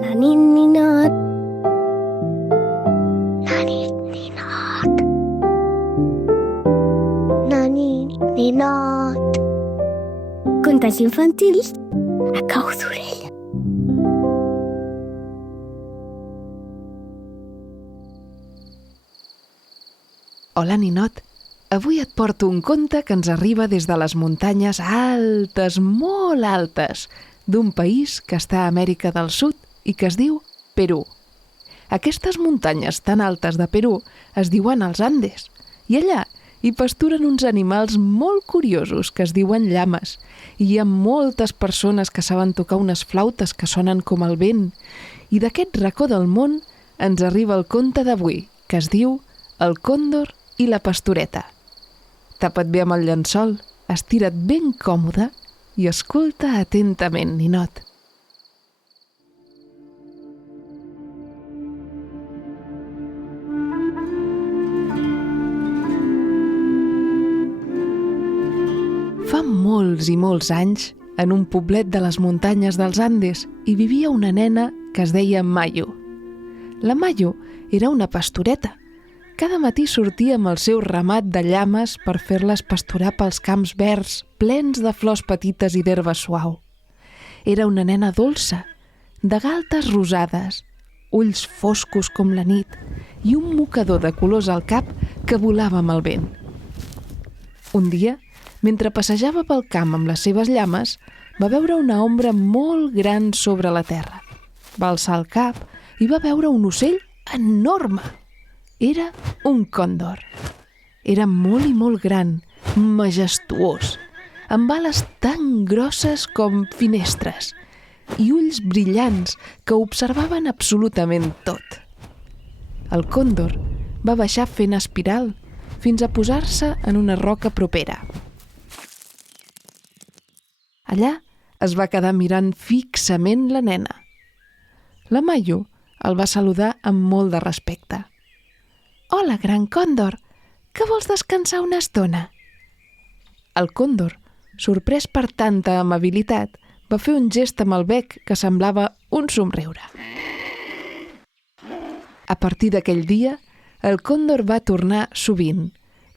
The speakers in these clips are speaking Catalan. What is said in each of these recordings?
Naninninot. Naninninot. Naninninot. Contes infantils a cau d'orella. Hola, ninot. Avui et porto un conte que ens arriba des de les muntanyes altes, molt altes, d'un país que està a Amèrica del Sud i que es diu Perú. Aquestes muntanyes tan altes de Perú es diuen els Andes i allà hi pasturen uns animals molt curiosos que es diuen llames i hi ha moltes persones que saben tocar unes flautes que sonen com el vent i d'aquest racó del món ens arriba el conte d'avui que es diu El còndor i la pastoreta. Tapa't bé amb el llençol, estira't ben còmode i escolta atentament, ninot. Fa molts i molts anys, en un poblet de les muntanyes dels Andes, hi vivia una nena que es deia Mayo. La Mayo era una pastoreta. Cada matí sortia amb el seu ramat de llames per fer-les pasturar pels camps verds plens de flors petites i d'herba suau. Era una nena dolça, de galtes rosades, ulls foscos com la nit i un mocador de colors al cap que volava amb el vent. Un dia, mentre passejava pel camp amb les seves llames, va veure una ombra molt gran sobre la terra. Va alçar el cap i va veure un ocell enorme. Era un còndor. Era molt i molt gran, majestuós, amb ales tan grosses com finestres i ulls brillants que observaven absolutament tot. El còndor va baixar fent espiral fins a posar-se en una roca propera. Allà es va quedar mirant fixament la nena. La Mayo el va saludar amb molt de respecte. «Hola, gran còndor, que vols descansar una estona?» El còndor, sorprès per tanta amabilitat, va fer un gest amb el bec que semblava un somriure. A partir d'aquell dia, el còndor va tornar sovint.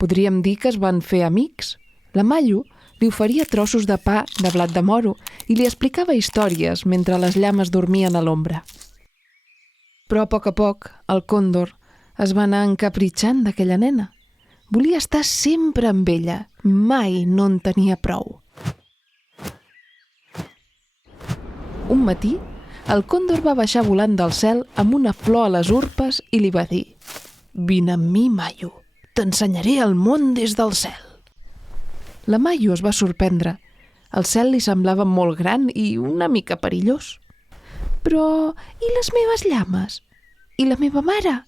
Podríem dir que es van fer amics. La Mayo li oferia trossos de pa de blat de moro i li explicava històries mentre les llames dormien a l'ombra. Però a poc, el còndor es va anar encapritxant d'aquella nena. Volia estar sempre amb ella, mai no en tenia prou. Un matí, el còndor va baixar volant del cel amb una flor a les urpes i li va dir: «Vine amb mi, Mayo, t'ensenyaré el món des del cel». La Mayo es va sorprendre. El cel li semblava molt gran i una mica perillós. «Però i les meves llames? I la meva mare?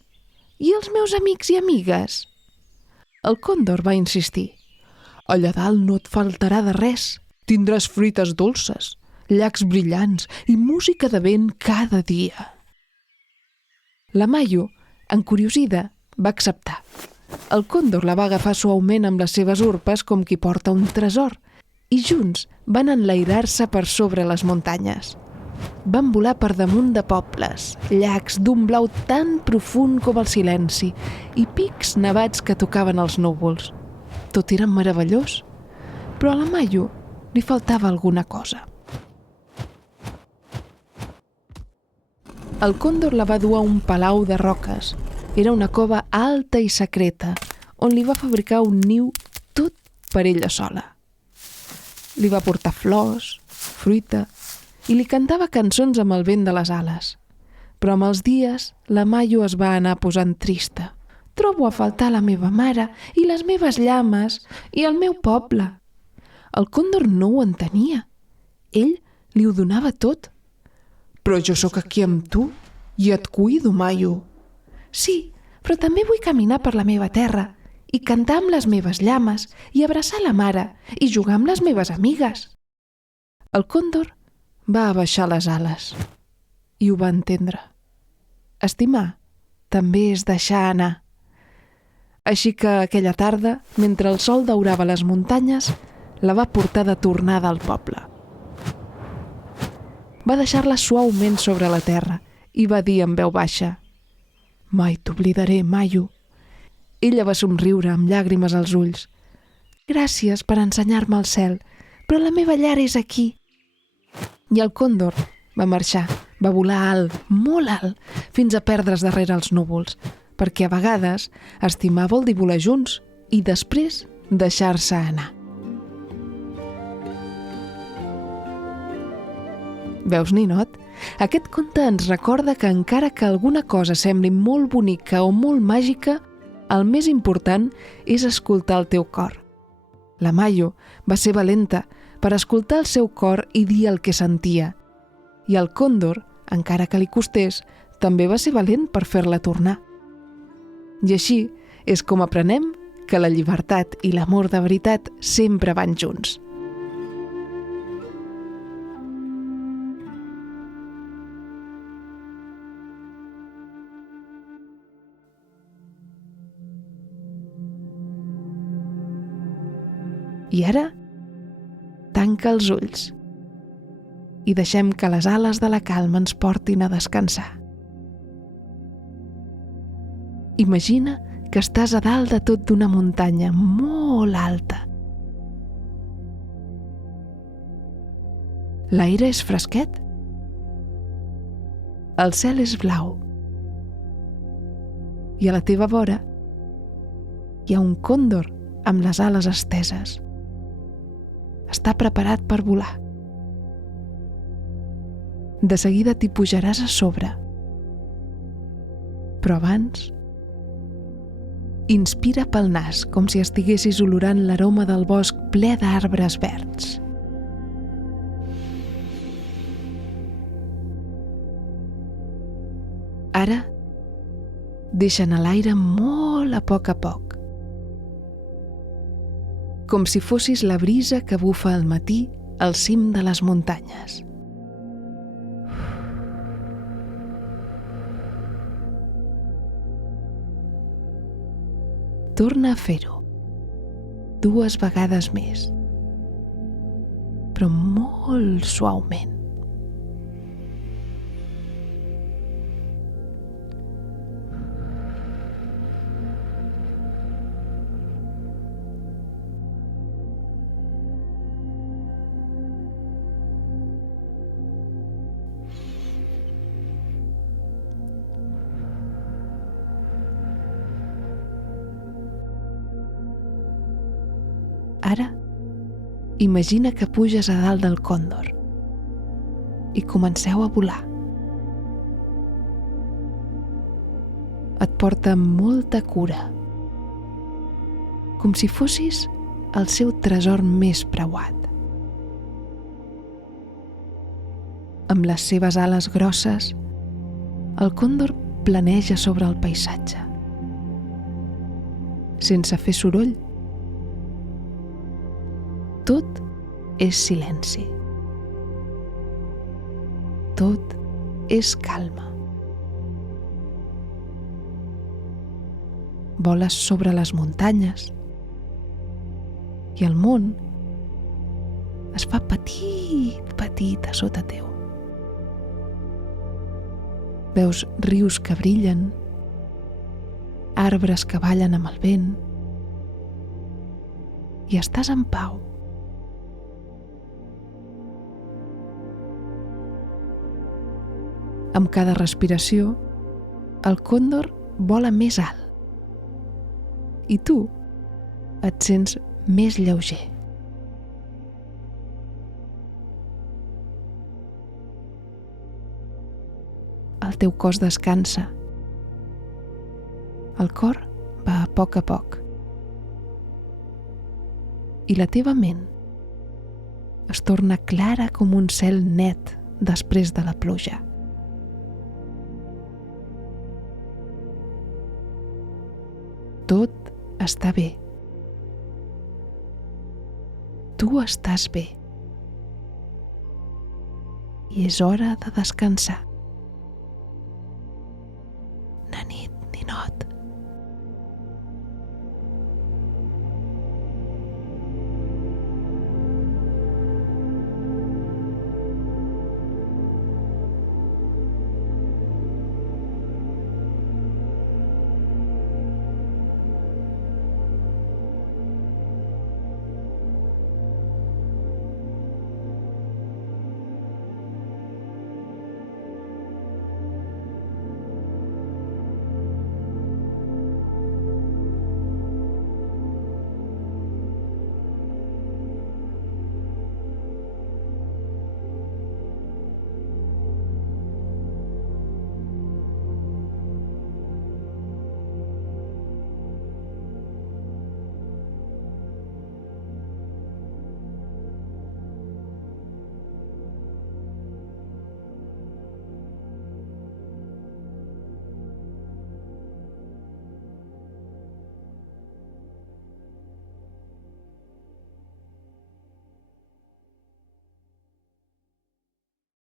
I els meus amics i amigues?» El còndor va insistir. «Allà dalt no et faltarà de res. Tindràs fruites dolces, llacs brillants i música de vent cada dia». La Mayo, encuriosida, va acceptar. El còndor la va agafar suaument amb les seves urpes com qui porta un tresor i junts van enlairar-se per sobre les muntanyes. Van volar per damunt de pobles, llacs d'un blau tan profund com el silenci i pics nevats que tocaven els núvols. Tot era meravellós, però a la Mayo li faltava alguna cosa. El còndor la va dur a un palau de roques. Era una cova alta i secreta, on li va fabricar un niu tot per ella sola. Li va portar flors, fruita, i li cantava cançons amb el vent de les ales. Però amb els dies, la Mayo es va anar posant trista. «Trobo a faltar la meva mare i les meves llames i el meu poble». El còndor no ho entenia. Ell li ho donava tot. «Però jo sóc aquí amb tu i et cuido, Mayo». «Sí, però també vull caminar per la meva terra i cantar amb les meves llames i abraçar la mare i jugar amb les meves amigues». El còndor va abaixar les ales i ho va entendre. Estimar també és deixar anar. Així que aquella tarda, mentre el sol daurava les muntanyes, la va portar de tornada al poble. va deixar-la suaument sobre la terra i va dir en veu baixa: «Mai t'oblidaré, Mayo». Ella va somriure amb llàgrimes als ulls. «Gràcies per ensenyar-me el cel, però la meva llar és aquí». I el còndor va marxar, va volar alt, molt alt, fins a perdre's darrere els núvols, perquè a vegades estimar vol dir volar junts i després deixar-se anar. Veus, ninot? Aquest conte ens recorda que encara que alguna cosa sembli molt bonica o molt màgica, el més important és escoltar el teu cor. La Mayo va ser valenta per escoltar el seu cor i dir el que sentia. I el còndor, encara que li costés, també va ser valent per fer-la tornar. I així és com aprenem que la llibertat i l'amor de veritat sempre van junts. I ara, tanca els ulls i deixem que les ales de la calma ens portin a descansar. Imagina que estàs a dalt de tot d'una muntanya molt alta. L'aire és fresquet. El cel és blau. I a la teva vora hi ha un còndor amb les ales esteses. Està preparat per volar. De seguida t'hi pujaràs a sobre. Però abans, inspira pel nas com si estiguessis olorant l'aroma del bosc ple d'arbres verds. Ara, deixa anar l'aire molt a poc, com si fossis la brisa que bufa al matí al cim de les muntanyes. Torna a fer-ho 2 vegades més, però molt suaument. Ara, imagina que puges a dalt del còndor i comenceu a volar. Et porta amb molta cura, com si fossis el seu tresor més preuat. Amb les seves ales grosses, el còndor planeja sobre el paisatge. Sense fer soroll, tot és silenci. Tot és calma. Voles sobre les muntanyes i el món es fa petit a sota teu. Veus rius que brillen, arbres que ballen amb el vent i estàs en pau. Amb cada respiració, el còndor vola més alt i tu et sents més lleuger. El teu cos descansa. El cor va a poc, i la teva ment es torna clara com un cel net després de la pluja. Tot està bé. Tu estàs bé. I és hora de descansar.